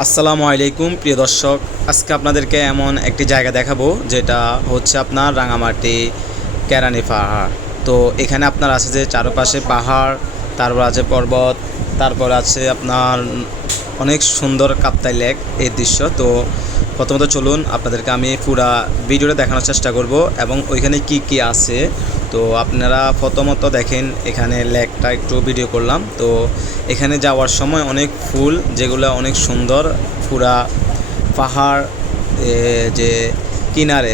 আসসালামু আলাইকুম প্রিয় দর্শক, আজকে আপনাদেরকে এমন একটি জায়গা দেখাবো যেটা হচ্ছে আপনার রাঙামাটি কেরানি পাহাড়। তো এখানে আপনার আছে যে চারপাশে পাহাড়, তারপর আছে পর্বত, তারপর আছে আপনার অনেক সুন্দর কাপ্তাই লেক এই দৃশ্য। তো প্রথমত চলুন আপনাদেরকে আমি পুরা ভিডিওটা দেখানোর চেষ্টা করব এবং ওইখানে কি কি আছে। তো আপনারা প্রথমত দেখেন, এখানে লেকটা একটু ভিডিও করলাম। তো এখানে যাওয়ার সময় অনেক ফুল, যেগুলো অনেক সুন্দর, পুরা পাহাড় যে কিনারে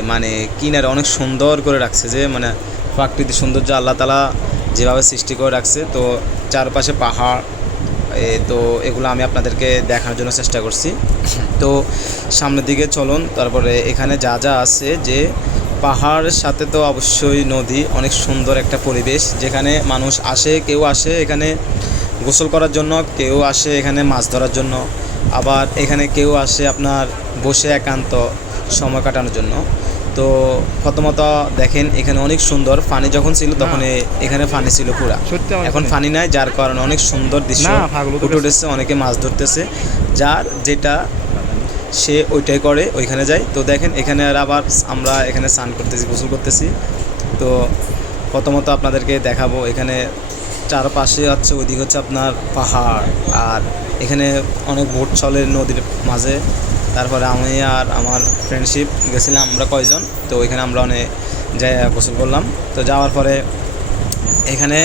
অনেক সুন্দর করে রাখছে, যে মানে প্রাকৃতিক সৌন্দর্য আল্লাহ তাআলা যেভাবে সৃষ্টি করে রাখছে। তো চারপাশে পাহাড়, তো এগুলো আমি আপনাদেরকে দেখানোর জন্য চেষ্টা করছি। তো সামনের দিকে চলুন। তারপরে এখানে যা যা আছে, যে পাহাড়ের সাথে তো অবশ্যই নদী, অনেক সুন্দর একটা পরিবেশ, যেখানে মানুষ আসে, কেউ আসে এখানে গোসল করার জন্য, কেউ আসে এখানে মাছ ধরার জন্য, আবার এখানে কেউ আসে আপনার বসে একান্ত সময় কাটানোর জন্য। তো প্রথমত দেখেন, এখানে অনেক সুন্দর পানি যখন ছিল তখন এখানে পানি ছিল পুরা, এখন পানি নাই, যার কারণে অনেক সুন্দর দৃশ্য ফুটে উঠেছে। অনেকে মাছ ধরতেছে, যার যেটা সে ওইটাই করে, ওইখানে যায়। তো দেখেন এখানে আর আবার আমরা এখানে স্নান করতেছি, গোসল করতেছি। তো প্রথমত আপনাদেরকে দেখাবো, এখানে চারপাশে হচ্ছে, ওইদিকে হচ্ছে আপনার পাহাড়, আর এখানে অনেক বোট চলে নদীর মাঝে। তারপরে আমি আর আমার ফ্রেন্ডশিপ গেছিলাম, আমরা কয়জন। তো ওইখানে আমরা অনেক যাই গোসল করলাম। তো যাওয়ার পরে এখানে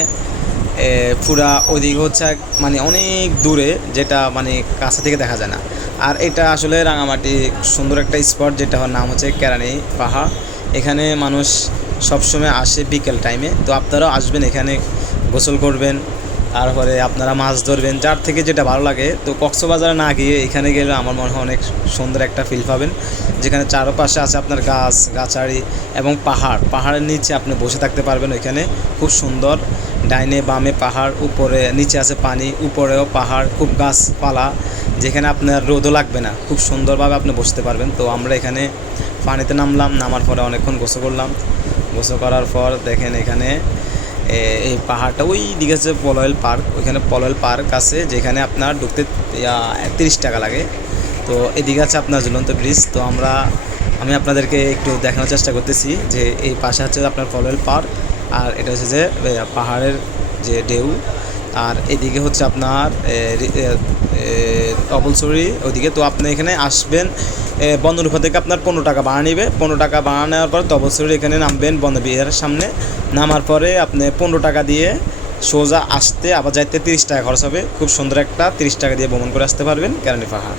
পুরা ওইদিকে হচ্ছে মানে অনেক দূরে, যেটা মানে কাছে থেকে দেখা যায় না। আর এটা আসলে রাঙামাটি সুন্দর একটা স্পট, যেটা নাম হচ্ছে কেরানি পাহাড়। এখানে মানুষ সবসময় আসে বিকেল টাইমে। তো আপনারাও আসবেন, এখানে গোসল করবেন, তারপরে আপনারা মাছ ধরবেন, যার থেকে যেটা ভালো লাগে। তো কক্সবাজারে না গিয়ে এখানে গেলে আমার মনে হয় অনেক সুন্দর একটা ফিল পাবেন, যেখানে চারপাশে আছে আপনার গাছাড়ি এবং পাহাড়ের নিচে আপনি বসে থাকতে পারবেন। ওইখানে খুব সুন্দর, ডাইনে বামে পাহাড়, উপরে নিচে আছে পানি, উপরেও পাহাড়, খুব গাছপালা, যেখানে আপনার রোদও লাগবে না, খুব সুন্দরভাবে আপনি বসতে পারবেন। তো আমরা এখানে পানিতে নামলাম, নামার পরে অনেকক্ষণ গোসল করলাম। গোসল করার পর দেখেন এখানে এই পাহাড়টা ওই দিকে আছে পলয়েল পার্ক, ওইখানে পলয়েল পার্ক আছে, যেখানে আপনার ঢুকতে 30 টাকা লাগে। তো এদিকে আছে আপনার ঝুলন্ত ব্রিজ। তো আমি আপনাদেরকে একটু দেখানোর চেষ্টা করতেছি যে এই পাশে হচ্ছে আপনার পলয়েল পার্ক, আর এটা হচ্ছে যে পাহাড়ের যে ঢেউ। আর এদিকে হচ্ছে আপনার কবলছড়ি ওইদিকে। তো আপনি এখানে আসবেন, বন্দরুফা থেকে আপনার 15 টাকা ভাড়া নেবে। 15 টাকা ভাড়া নেওয়ার পর তবলছড়ি এখানে নামবেন বনবিহারের সামনে। নামার পরে আপনি 15 টাকা দিয়ে সোজা আসতে, আবার যাইতে 30 টাকা খরচ হবে। খুব সুন্দর একটা 30 টাকা দিয়ে ভ্রমণ করে আসতে পারবেন কেরানি পাহাড়।